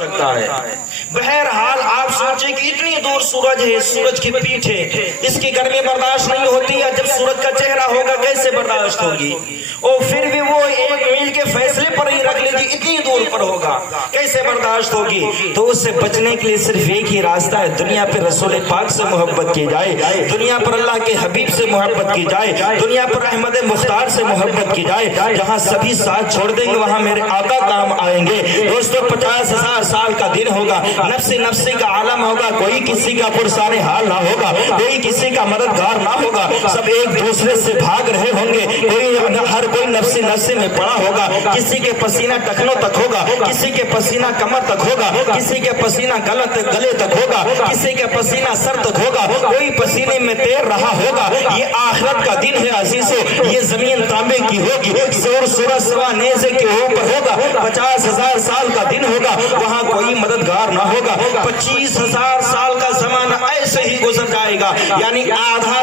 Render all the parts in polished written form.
سکتا ہے۔ بہرحال آپ سوچیں کہ اتنی دور سورج ہے، سورج کی پیٹھ ہے، اس کی گرمی برداشت نہیں ہوتی ہے، جب سورج کا چہرہ ہوگا کیسے برداشت ہوگی؟ اور پھر بھی وہ ایک میل کے فیصلے پر ہی رکھ لیجیے، اتنی دور پر ہوگا کیسے برداشت ہوگی؟ تو اس سے بچنے کے لیے صرف ایک ہی راستہ ہے، دنیا پر رسول پاک سے محبت کی جائے، دنیا پر اللہ کے حبیب سے محبت کی جائے، دنیا پر احمد مختار سے محبت کی جائے۔ جہاں سبھی ساتھ چھوڑ دیں گے وہاں میرے آقا کام آئیں گے۔ دوستو 50,000 سال کا دن ہوگا، نفسی نفسی کا عالم ہوگا، کوئی کسی کا پرسان حال نہ ہوگا، کوئی کسی کا مددگار نہ ہوگا، سب ایک دوسرے سے بھاگ رہے ہوں گے، ہر کوئی نفسی نفسی میں پڑا ہوگا، کسی کے پسینہ ٹخنوں تک ہوگا، کسی کے پسینہ کمر تک ہوگا، کسی کے پسینہ گلے تک ہوگا، کسی کے پسینہ سر تک ہوگا، کوئی پسینے میں تیر رہا ہوگا۔ یہ آخرت کا دن ہے عزیزو، یہ زمین تانبے کی ہوگی، سورج سوا نیزے کے اوپر ہوگا، 50,000 سال کا دن ہوگا، وہاں کوئی مددگار نہ ہوگا۔ 25,000 سال کا زمانہ ایسے ہی گزر جائے گا، یعنی آدھا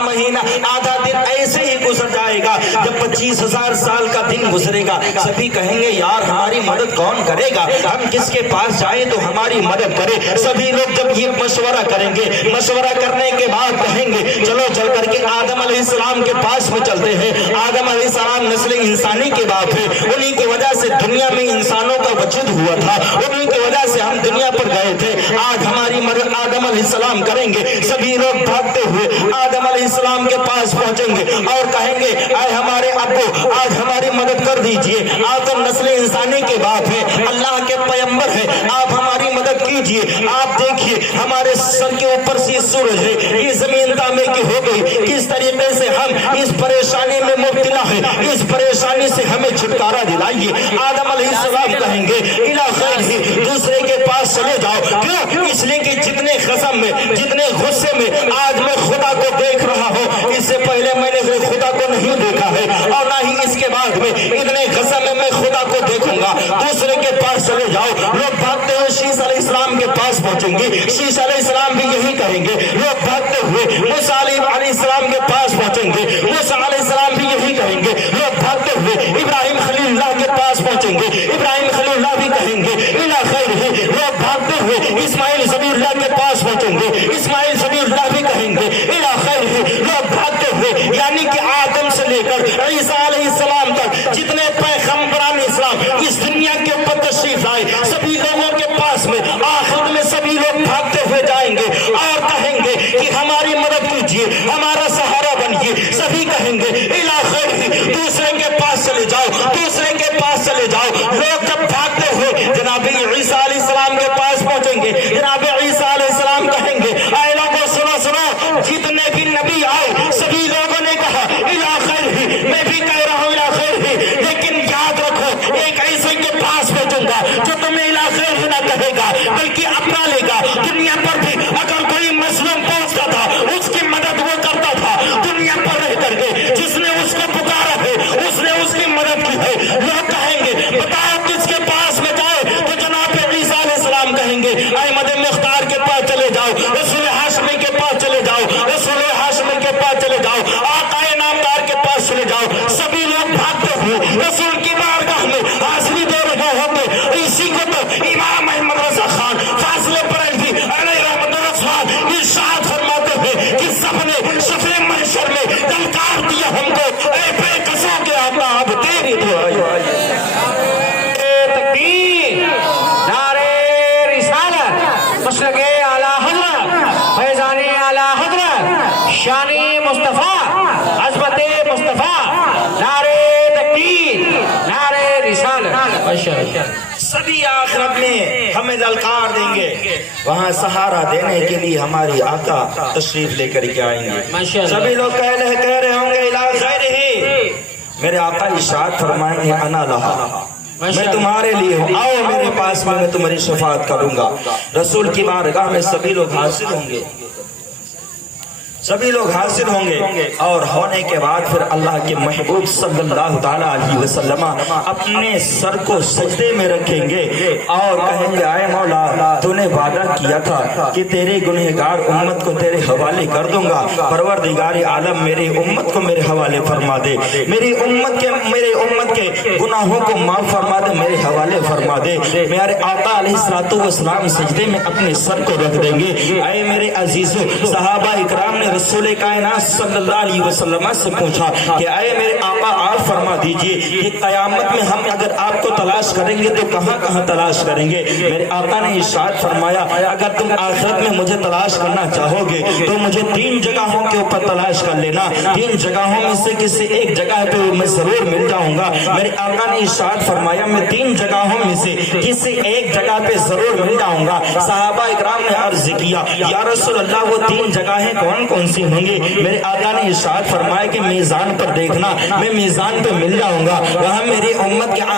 مہینہ آدھا دن ایسے ہی گزر جائے گا۔ جب 25,000 سال کا دن گزرے گا سبھی کہیں گے یار ہماری مدد کون کرے گا، ہم کس کے پاس جائیں تو ہماری مدد کرے۔ سبھی لوگ جب یہ مشورہ کریں گے، مشورہ کرنے کے بعد کہیں گے چلو چل کر کے آدم علیہ السلام کے پاس میں چلتے ہیں۔ آدم علیہ السلام نسل انسانی کے باپ ہے، انہی کی وجہ سے دنیا میں انسانوں کا وجود ہوا تھا، انہی کی وجہ سے ہم دنیا پر گئے تھے، آج ہماری مدد آدم علیہ السلام کریں گے۔ سبھی لوگ بھاگتے ہوئے آدم علیہ السلام کے پاس پہنچیں گے اور کہیں گے اے ہمارے ابو آج ہماری مدد کر دیجئے، آدم نسل انسانی کے باپ ہے، اللہ کے پیغمبر ہے، آپ ہماری مدد کیجئے۔ آپ دیکھیے ہمارے سر کے اوپر سے سورج ہے، یہ زمین تانبے کی ہو گئی، کس طریقے سے ہم اس پریشانی میں مبتلا ہے، اس پریشانی سے ہمیں چھٹکارا دلائیے۔ آدم علیہ السلام کہیں گے الی خیر ہی، دوسرے کے پاس چلے جاؤ، کیوں؟ اس لیے کہ جتنے خصم میں جتنے غصے میں آج میں خدا کو دیکھ رہا ہوں، اس سے پہلے میں نے خدا کو نہیں دیکھا ہے اور نہ ہی اس کے بعد میں اتنے غصے میں خدا کو دیکھوں گا۔ دوسرے کے پاس چلے جاؤ۔ لوگ بھاگتے ہوئے شیش علیہ السلام کے پاس پہنچیں گے، شیش علیہ السلام بھی یہی کہیں گے۔ لوگ بھاگتے ہوئے موسیٰ علیہ السلام کے پاس پہنچیں گے، موسیٰ علیہ السلام بھی یہی کہیں گے۔ لوگ بھاگتے ہوئے ابراہیم خلیل اللہ کے پاس پہنچیں گے، ابراہیم خلیل اللہ بھی کہیں گے الی خیر ہے۔ لوگ بھاگتے ہوئے اسماعیل ذبیح اللہ کے پاس پہنچیں گے، اسماعیل ذبیح اللہ بھی کہیں گے الی خیر ہے۔ لوگ بھاگتے ہوئے یعنی کہ آدم سے لے کر عیسیٰ علیہ السلام تک جتنے پیغمبران اسلام اس دنیا کے اوپر تشریف لائے، سبھی لوگوں کے پاس میں آخر میں سبھی لوگ بھاگتے ہوئے جائیں گے اور کہیں گے کہ ہماری مدد کیجیے، ہمارا سہارا بنیے۔ سبھی کہیں گے الی خیر ہے، دوسرے کے پاس چلے جاؤ، دوسرے کے پاس چلے جاؤ۔ لوگ جب بھاگتے ہوئے جناب عیسیٰ علیہ السلام کے پاس پہنچیں گے، جناب عیسیٰ علیہ السلام کہیں گے اے لوگوں سنو، جتنے بھی نبی آئے سبھی لوگوں نے کہا الی خیر ہے، میں بھی کہہ رہا ہوں الی خیر ہے، لیکن یاد رکھو ایک ایسے کے پاس پہنچوں گا جو تمہیں الی خیر نہ کہے گا بلکہ اپنا لے گا۔ دنیا پر بھی اگر کوئی مظلوم پہنچتا تھا اس کی مدد وہ کرتا تھا، دنیا پر رہ کر کے جس نے اس کو پکارا ہے اس نے اس کی مدد کی ہے۔ لوگ کہیں گے بتاؤ کس کے پاس میں جائے، تو جناب عیسیٰ علیہ السلام کہیں گے احمد مختار کے پاس چلے جاؤ، رسول ہاشمی کے پاس چلے جاؤ، رسول ہاشمی کے پاس چلے جاؤ، آقا نامدار کے پاس چلے جاؤ۔ سبھی لوگ بھاگتے ہوئے رسول کی بارگاہ میں حاضری دے رہے ہوتے، اسی کو تو امام احمد رضا خان فاضل بریلوی علیہ رحمت اللہ ارشاد فرماتے ہیں کہ سب نے شفیع محشر میں للکار دیا ہم کو، اے بے قصوں کے آقا اب تیری دعائیں۔ تکبیر، نعرہ رسالت، مسلک اعلی حضرت، فیضان اعلی حضرت، شان مصطفیٰ، عظمت مصطفیٰ، نعرہ تکبیر، نعرہ رسالت۔ سبھی آخرت میں ہمیں للکار دیں گے، وہاں سہارا دینے کے لیے ہماری آقا تشریف لے کر کے آئیں گے۔ سبھی لوگ کہہ رہے ہوں گے الی خیر ہی، میرے آقا ارشاد فرمائیں گے انا لہا، میں تمہارے لیے ہوں، آؤ میرے پاس میں تمہاری شفاعت کروں گا۔ رسول کی بارگاہ میں سبھی لوگ حاضر ہوں گے، سبھی لوگ حاضر ہوں گے اور ہونے کے بعد پھر اللہ کے محبوب صلی اللہ تعالیٰ علیہ وسلم اپنے سر کو سجدے میں رکھیں گے اور کہیں گے اے مولا تو نے وعدہ کیا تھا کہ تیرے گنہگار امت کو تیرے حوالے کر دوں گا، پروردگار عالم میری امت کو میرے حوالے فرما دے، میری امت کے گناہوں کو معاف فرما دے، میرے حوالے فرما دے۔ میرے آقا علیہ الصلوۃ والسلام سجدے میں اپنے سر کو رکھ دیں گے۔ اے میرے عزیزو، صحابہ اکرام نے رسول کائنات صلی اللہ علیہ وسلم سے پوچھا کہ اے میرے آقا آپ فرما دیجئے کہ قیامت میں ہم اگر آپ کو تلاش کریں گے تو کہاں کہاں تلاش کریں گے؟ میرے آقا نے ارشاد فرمایا اگر تم آخرت میں مجھے تلاش کرنا چاہو گے تو مجھے 3 جگہوں کے اوپر تلاش کر لینا، 3 جگہوں میں سے کسی ایک جگہ پہ میں ضرور مل جاؤں گا۔ میرے آقا نے ارشاد فرمایا میں 3 جگہوں میں سے کسی ایک جگہ پہ ضرور مل جاؤں گا۔ صحابہ اکرام نے عرض کیا یا رسول اللہ وہ 3 جگہیں کون کون سی ہوں گی؟ میرے آقا نے ارشاد فرمایا کہ میزان پر دیکھنا، میں میزان پہ مل جاؤں گا، وہاں میری امت کے